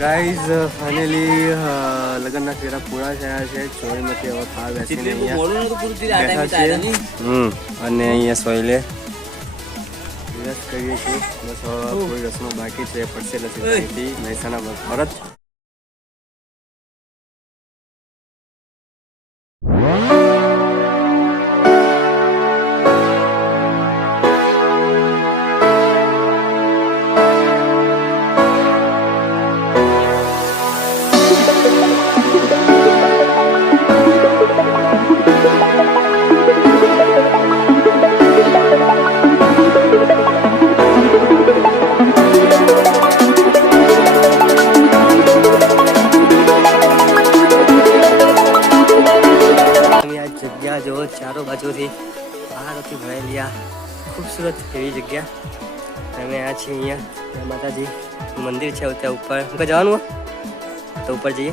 Guys finally લગ્નના ફેરા પૂરા થયા છે. ચોરીમાંથી હવે ખાવા બેસીને અને અહીંયા સોયલે રસ કરીએ છીએ. બસ કોઈ રસનો બાકી છે પડશે નથી મહેસાણા ભરત. ચારો બાજુથી પહાડોથી ભરાયેલી આ ખૂબસૂરત એવી જગ્યા. અમે આ છીએ અહીંયા માતાજી મંદિર છે. ત્યાં ઉપર જવાનું તો ઉપર જઈએ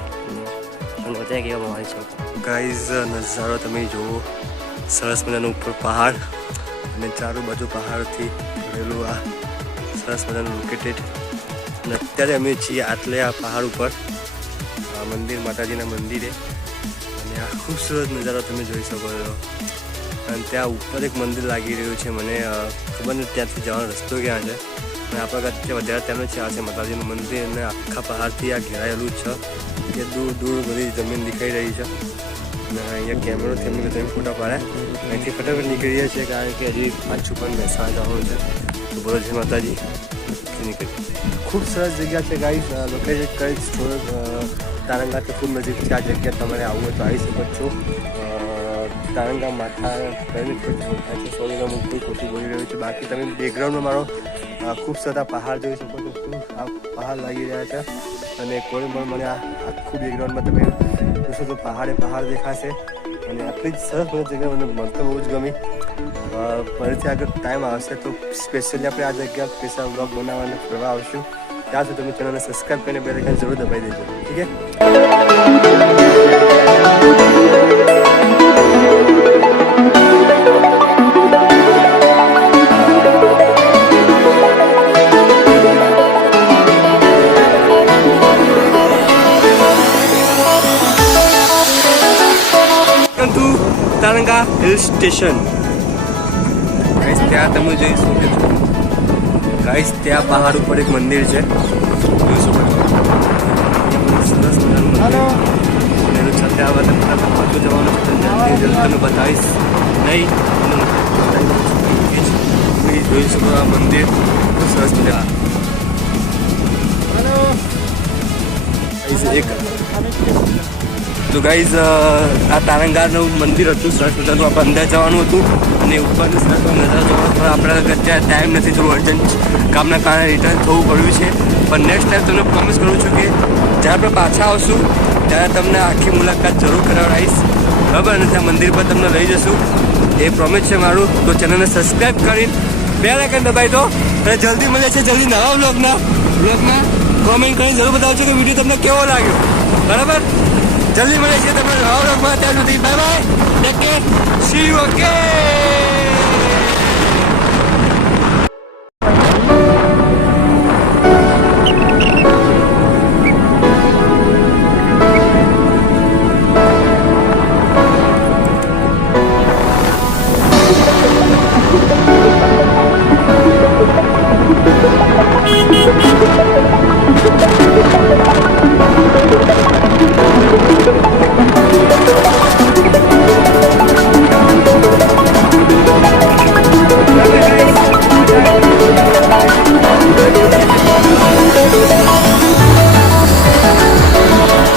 અને ત્યાં કેવા માહોલ છે. ગાઈઝ નજારો તમે જુઓ, સરસ મજાનું ઉપર પહાડ અને ચારો બાજુ પહાડથી ભરેલું આ સરસ મજાનું લોકેટેડ. અને અત્યારે અમે છીએ આટલે આ પહાડ ઉપર મંદિર, માતાજીના મંદિરે. અને આ ખૂબસૂરત નજારો તમે જોઈ શકો છો. અને ત્યાં ઉપર એક મંદિર લાગી રહ્યું છે. મને ખબર નથી ત્યાંથી જવાનો રસ્તો ક્યાં છે. અને આપણા કરતાં વધારે ત્યાંનું છે આ છે માતાજીનું મંદિર. અને આખા પહાડથી આ ઘેરાયેલું જ છે. કે દૂર દૂર બધી જમીન દેખાઈ રહી છે. અને અહીંયા કેમેરોથી અમે બધા ફોટા પાડ્યા. અહીંથી ફટાફટ નીકળીએ છીએ કારણ કે હજી પાછું પણ મહેસાણા જવાનું છે. તો બોલો જય માતાજી. નીકળી ખૂબ સરસ જગ્યા છે ગાઈસ. લોકેશન કઈ તારંગાથી ખૂબ નજીક છે. આ જગ્યા તમારે આવવું હોય તો આવી શકો છો. તારંગા માતા કરીને થાય છે. સોરીનો હું કોઈ ખોટું બોલી રહ્યું છે. બાકી તમે બેકગ્રાઉન્ડમાં મારો ખૂબ સરસ પહાડ જોઈ શકો છો. આ પહાડ લાગી રહ્યા છે. અને કોઈ પણ મને આખું બેકગ્રાઉન્ડમાં તમે જોશો તો પહાડે પહાડ દેખાશે. અને આટલી જ સરસ મને જગ્યા મને મને તો બહુ જ ગમી. ફરીથી આગળ ટાઈમ આવશે તો સ્પેશિયલી આપણે આ જગ્યા સ્પેશિયલ બ્લોગ બનાવવાને ફરવા આવશું. ત્યાં સુધી તમે ચેનલને સબસ્ક્રાઈબ કરીને બે લાઇકન જરૂર દબાવી દેજો. ઠીક છે. Taranga hill station. ગાઈસ ત્યાં તમે જોઈ શકો છો. ગાઈસ ત્યાં પહાડ ઉપર એક મંદિર છે. જોઈ શકો છો. સરસ મજાનું મંદિર. એનું છતાં આવા તમે પાછું જવાનું છે. તમે બતાવીશ નહીં. જોઈ શકો આ મંદિર સરસ મજા. એક તો ગાઈઝ આ તારંગાનું મંદિર હતું. સરસ મજાનું આપણે અંદર જવાનું હતું અને ઉપરનું સરસ નજારો જોવાનો. પણ આપણે અત્યારે ટાઈમ નથી, થોડું અર્જન્ટ કામના કારણે રિટર્ન થવું પડ્યું છે. પણ નેક્સ્ટ ટાઈમ તમને પ્રોમિસ કરું છું કે જ્યારે આપણે પાછા આવશું ત્યારે તમને આખી મુલાકાત જરૂર કરાવડાવીશ. બરાબર? અને ત્યાં મંદિર પર તમને લઈ જશું, એ પ્રોમિસ છે મારું. તો ચેનલને સબસ્ક્રાઈબ કરીને બે લાઇકન દબાવી દો. અને જલ્દી મળે છે જલ્દી નવા બ્લોગમાં કોમેન્ટ કરીને જરૂર બતાવજો કે વિડીયો તમને કેવો લાગ્યો. બરાબર? જલ્દી મળે છે તમને નવા બ્લોગમાં. ત્યાં સુધી bye bye. Take care. C you again.